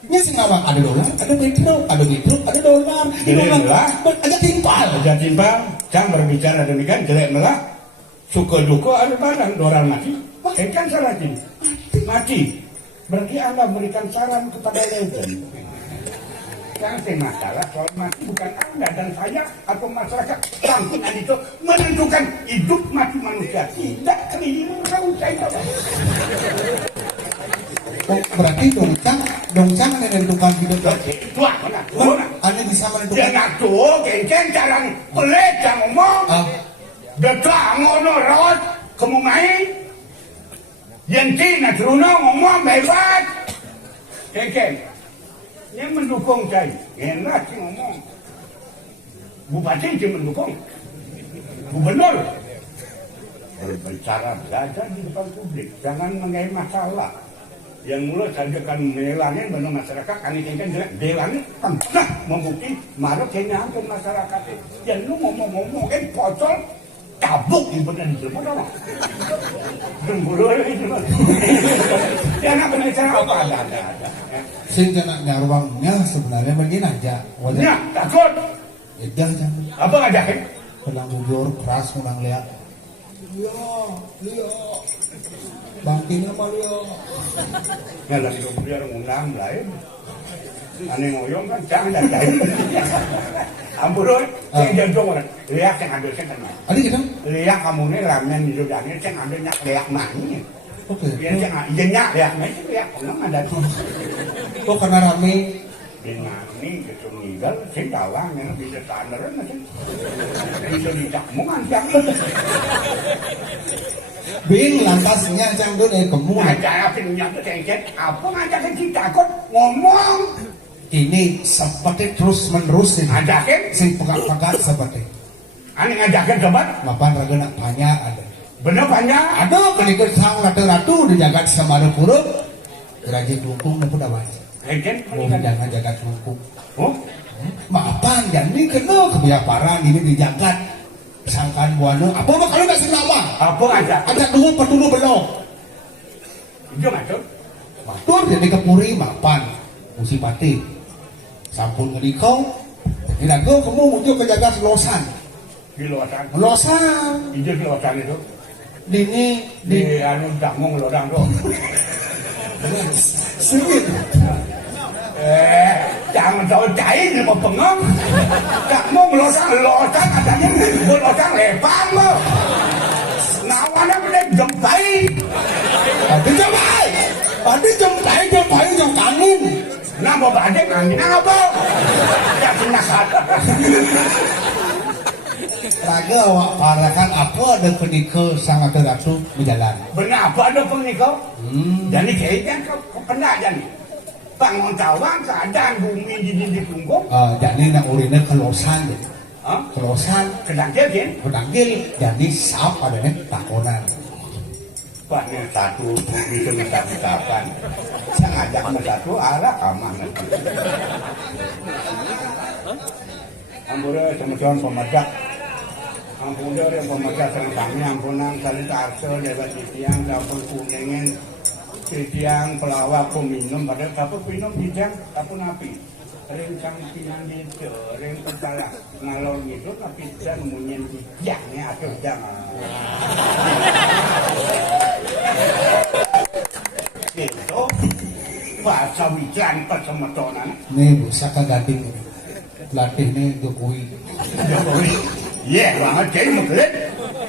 Nyincang awang ada dolar, ada petro, ada dolar. Di Jelek dolar melah. ada timpal. aja timbang cang berbicara demikian jelek melah suka duka ada barang dolar mati kan salah mati berarti anda memberikan saran kepada legend yang masalah soal mati bukan anda dan saya atau masyarakat lingkungan itu menentukan hidup mati manusia tidak keliling saya Berarti dongcang menentukan hidup. itu apa nak Anda bisa dia menentukan. nak tuh kenceng jalan pelet jangan ngomong Ah, dekat ngono rawat kamu main yang tina teruno ngomong bebas kenceng yang mendukung saya enak sih ngomong bupati yang mendukung gubernur berbicara belajar di depan publik jangan mengenai masalah yang mulai saja kan melangin benar masyarakat kan ikan jelek belangin kan nah membukti marah kayaknya hampir masyarakat yang lu ngomong-ngomong pocol kabuk yang benar di rumah apa dengkulur itu ya nak benar cara apa ada sing kena nyarwangnya sebenarnya begini aja. ya takut Edah jangan. apa ngajakin Penang bubur keras menang lihat. Liya. Bangkina mah liya. ya lagi biar ngundang lain aneh ngoyong kan jangan ada ampun saya jantung orang lihat yang ambil saya kan Ada kita? lihat kamu ini ramen di udangnya saya ngambil nyak lihat mana Oke. ya saya nyak lihat mana itu lihat pengen ada Oh karena rame. di nani gitu ninggal saya kalang ya bisa sandaran aja bisa dicakmungan jangan Bing lantasnya cangdut kamu. ngajakin nyata cengket apa ngajakin kita takut ngomong Ini seperti terus menerus ini. ngajakin Sing pegat-pegat seperti. aneh ngajakin sobat Mapan ragana banyak ada. bener banyak Aduh kenikut sang ratu-ratu dijagat sama ada kurung. Raja Kelungkung na pun dapat. cengket Oh jangan jagat Kelungkung. oh Mapan dan ini kena kebiaparan ini dijagat. Sangkan buana. Apa mah kalau nggak senama? apa ngajak Ada dua petulu belum. itu ngatur Matur jadi kepuri mapan. Musibati. Sampun ngedikau. Tidak kau kamu muncul ke jaga selosan. di luasan Selosan. hijau di luasan itu Dini di anu damung lodang tuh sengit. jangan tahu cair di pengong damung lodang adanya lodang lepang lo nawannya bener jempai Adi jempai. Adi jempai yang kangen. nama badek angin apa ya punya kata Lagi awak parakan apa ada kenika sangat ratu berjalan. benar apa ada pengnikau jadi kayaknya kau kena jadi bangun tawang keadaan bumi di punggung Jadi nak urine kelosan deh. Hah? Kelosan kedang kan pedanggil jadi sap ada nih takonan. Paknya satu bisa ucapan saya ngajak sama satu arah aman ampura sama John pemajak ampura yang pemajak sama kami ampunang kali tarso lewat titiang dapur kuningin titiang pelawak peminum pada dapur minum titiang dapur napi ring sampingan gitu, ring kepala ngalor gitu, tapi dan munyen bijaknya atau jangan. Gitu, bahasa wijan persemetonan. Nih busa kagating latih nih Jokowi. Iya, banget jadi megelit.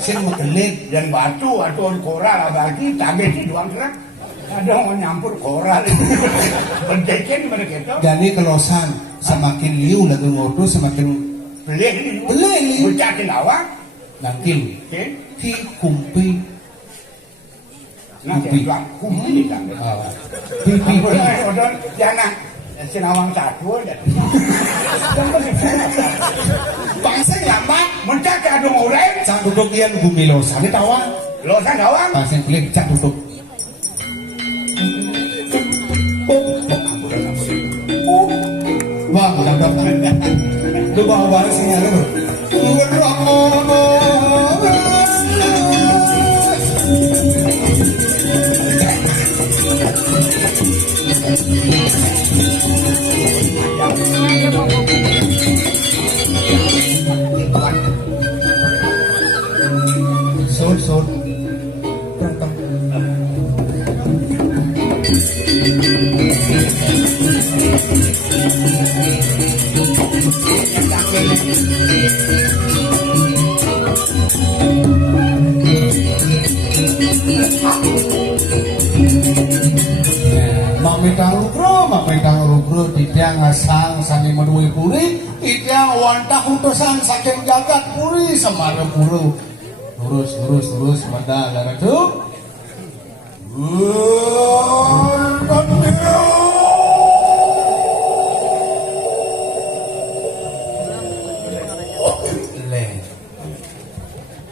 Sing megelit Yang batu atau koral lagi, tabe di doang gerak. Ada mau nyampur koral. Berdekin pada kita. jadi kelosan semakin liu lagu ngodo semakin Beli Beli. Bercakin awak. nangkil Oke. ki kumpi Nah, saya bilang, kumpi kan. pipi Udah, jangan. Sinawang satu aja. bangsa lambat Mencak adung orang. cak duduk ian bumi losan ini tawa Losan awang. pasien klik cak duduk wah udah berapa lu bawa sinyalnya tuh Sun datang Mamitang rugro tidak ngasang sani menuhi puri tidak wantah utusan saking jagat puri semara puru lurus pada darah itu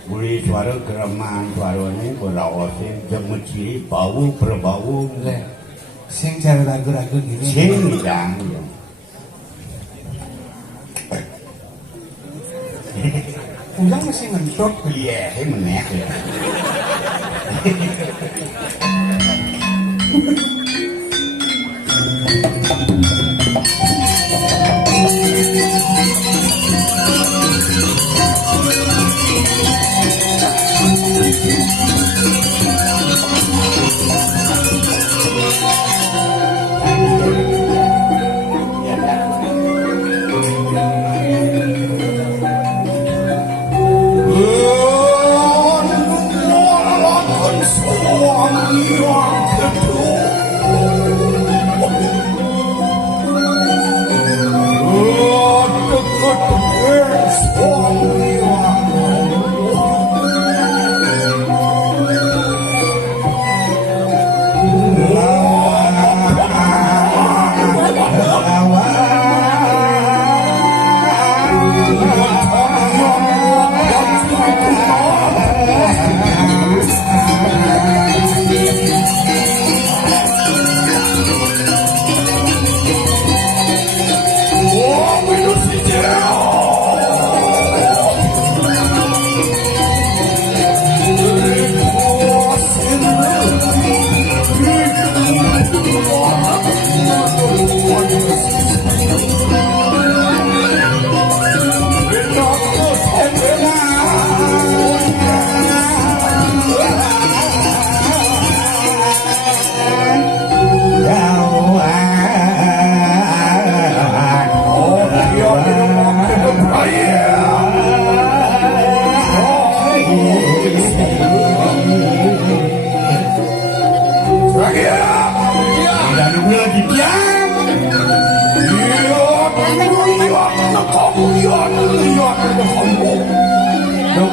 Buli suara kereman suaranya berawasin jemut ciri bau berbau sing cara ragu-ragu gini singgang. ulang masih ngentot Iya, saya menek ya.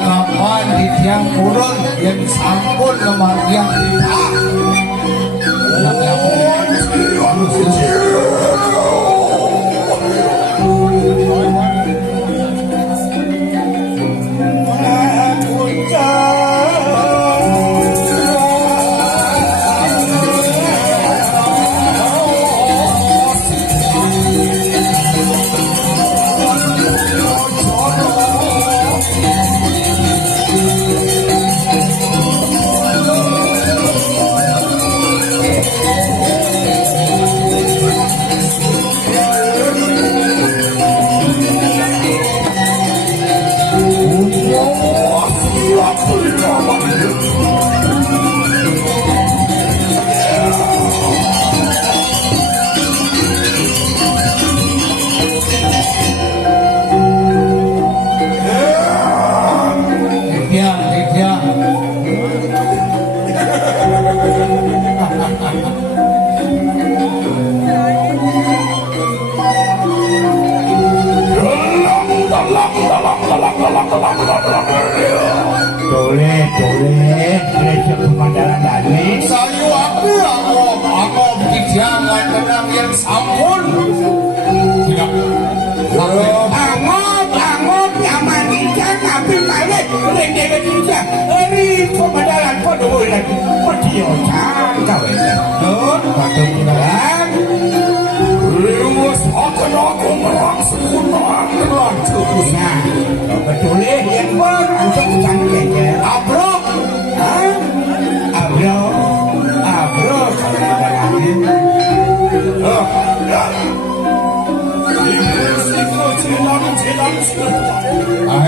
kapan di tiang purun yang sampun lemah yang Toleh, gereja pemandangan Dani. Sayu aku jangan tenang yang sampun. Tidak. Angop, nyaman ikan, api malik, lengge gereja. Eri pemandangan pada lagi. Pedio cangkau ini. Tut, batu pemandangan. Lewis akan aku merangsek kunang terlanjut. Nah, betul yang berangsek cangkengnya. Abro,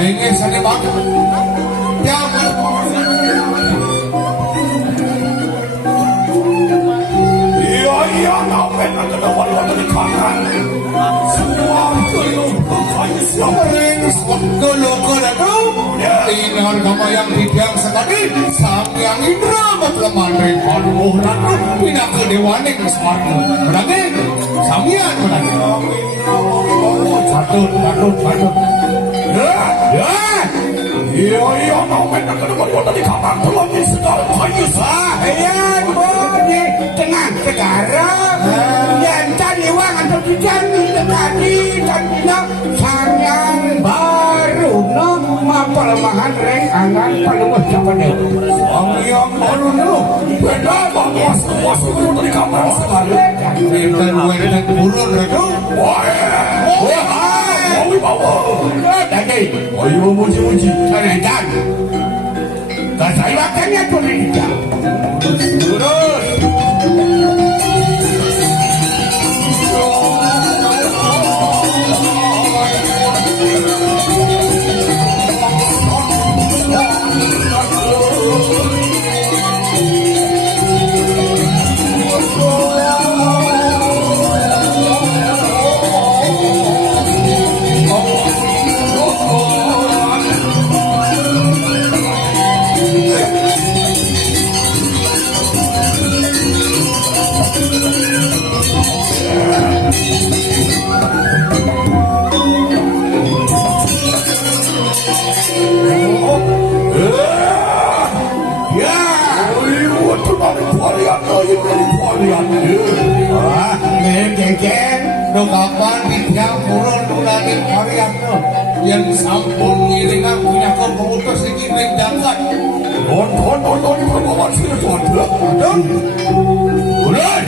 Ini sani bang. Tiap. Iya, ngapain ada depan di kanan. Semua ini harga yang tidak sekali Samyang Indra matlaman repot muhran pindah ke dewaning semarno berarti Samyang berarti patut iya namanya ke depan di kamar belum di segala kayu iya di tengah sekarang yang tadi wang atau dijani dekati dan bilang Samyang baru no mapal mahan reng angan palumas capane Samyang baru no beda bahwa semua suruh di kamar sekali dan burun itu Dadi, ayo muji-muji saredan. Kasaiwakannya pemerintah. Lurus. kapan tidak kurun ulangin harian yang sampun ngiringan punya keputus ini mendapat don perbawa sini don ulan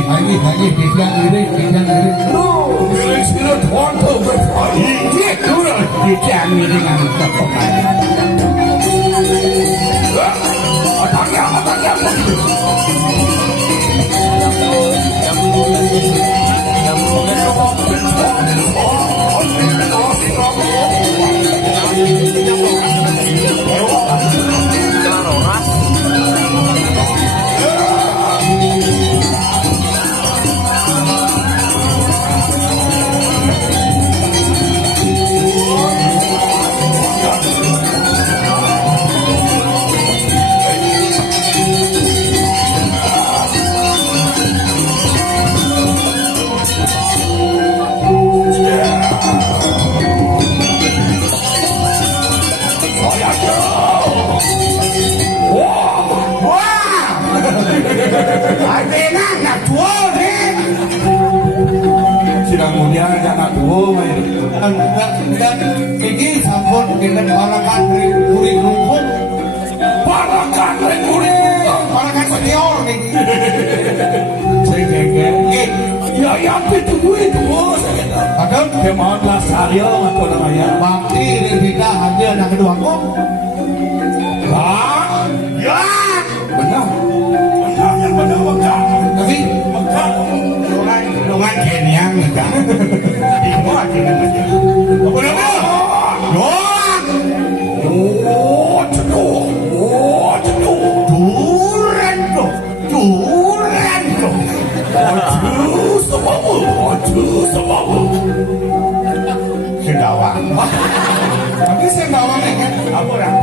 Hanya bidang ini sila tuan tu berfaham dia turun bidang ini dengan kepokan atangnya dan ini sampun dengan parakan muri rumput parakan senior ini ya yang itu kadang kemanlah saya atau namanya bakti ini kita hadir yang kedua kok ya benar tapi lungan kenyang enggak di bawah kenyang aja apa nama? yang bawang kan? Apa orang?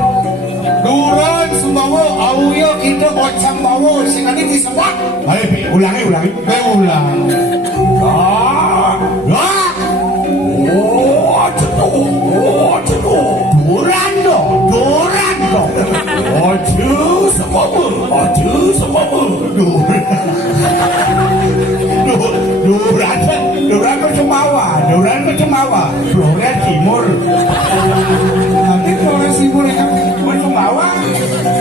Duran Sumbawa, Auyo kita Ocam Bawo, sing ini disebut. Ayo, ulangi. Ulang. Duran dong. Aduh, semua. Duran ke Cemawa. Flores Timur. Nanti Flores Timur ya kan? Cemawa.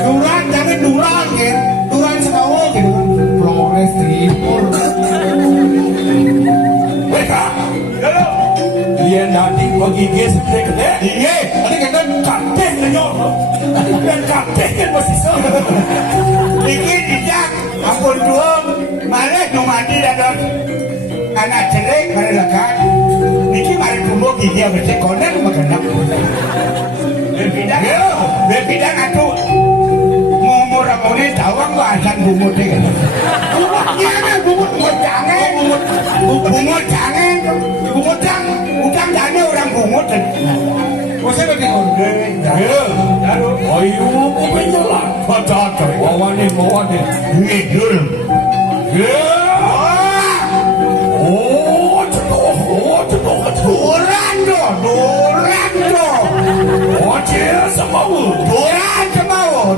Duran, jangan Duran kan? Duran Sumbawa gitu kan? Flores Timur. Mereka, dia nanti pergi gede. Iya, nanti kita Kabeh ngenyok. Dan kabeh kan masih sama. Iki dijak, ampun tuang, malah numati dadon anak jelek pada lekan. Niki mari kumbo gigi bersih konen magenak. Bepidang atuh ngomor amone tawang gua asan bumut deh. Bumut jangan, utang dana orang bumut. Masa bagi konde, Ayo, menyelam. Patah, wawane. ngidul. Durando.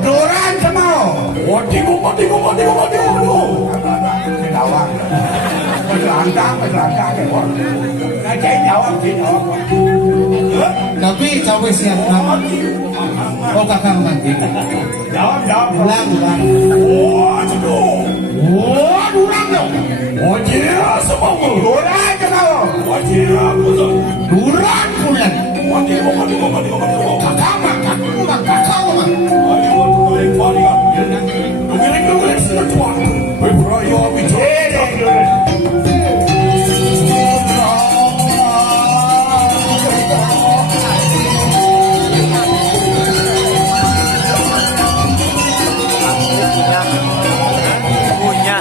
Duran semau. Tawang. Berlantang. Ngajak jawab. Tapi cawe siap lama. Oh kakak mati. Jawab. Ulang. Durando. Duran bulan. Kakak mah. Punya.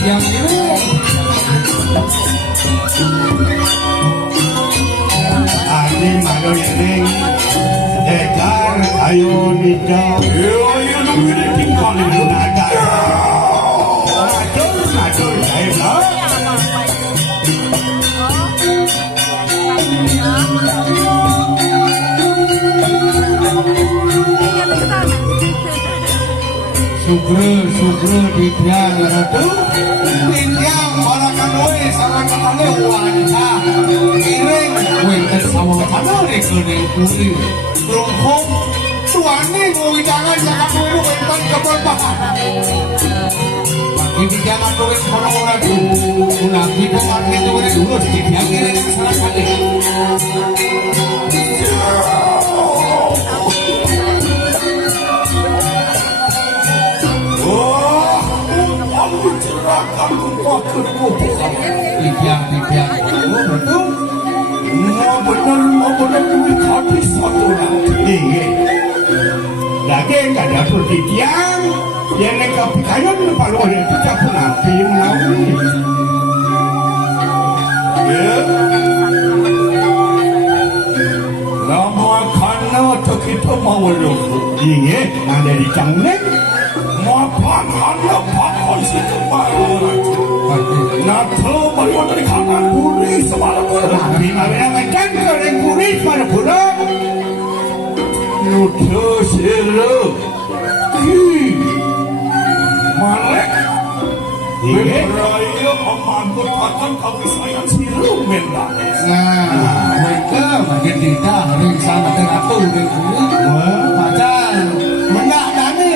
Yang ini. Ani malo ini. Dekar ayo nikah. Ayo nunggu tinggal di nada. Aduh, ayo. Sugro di tiang ratu. Tiang balakan we sarang katane wanita. Iring wenten sama katane kuning putih. Rungkung tuane ngowi jangan we wenten kebal bahan. Ini jangan we kono ratu. Ulagi pemarti itu we dulu di tiang iring sarang katane. Tiang betul. Mau benar duit habis satu lah. Iya. Lagi enggak ada tiang. Yang mereka pikirkan lupa lu ada kita pun nanti mau. Lama karena kita mau lu. Iya. Ada di cangnek. Mau pakai apa situ baru. Nah, tu baru Bimawena macan goreng kurit pada budak. Nuduh siru. Marek. Beraya memanggul akan kami sayang siru mendanes. Nah, mereka makin tidak ring sama teratu ring kulit. Macan mendak dani.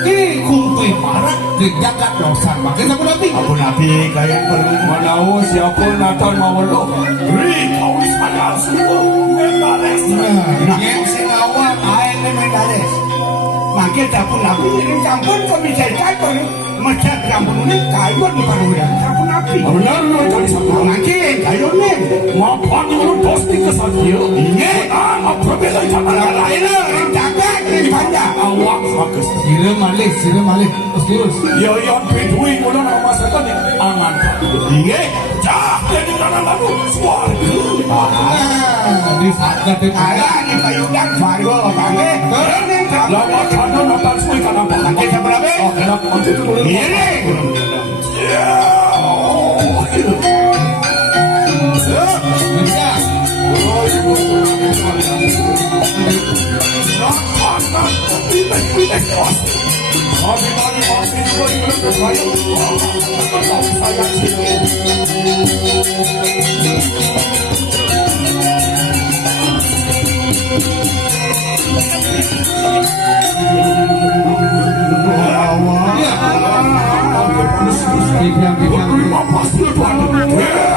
Ki kumpul parak di jagat losan makin sama nabi. Abu Nabi kayak perlu Manau siapa natan mawalo. Ri kau sayang siru mendanes. Nah, yang singawang air ni medales. makin Abu Nabi ini campur kami campur macam campur ini kayu di parudan Abu Nabi. Benar lo jadi satu. Makin kayu ni. Mapan lo pasti kesakian. Ini Apa perbedaan cara lain orang jaga di panjang. awak bagus. Sila malik. Terus. Ya yang peduli kalau nama masyarakat ni angan. Iya. Jah jadi kanan lalu suarga. Di saat kata Ada di payudan Fargo panggil. Turun ni kamu. Lama kanan nonton semua kanan apa? Makin seberapa? Oh kenapa nanti tu dulu? Ini. Tidak. Pasti tuan.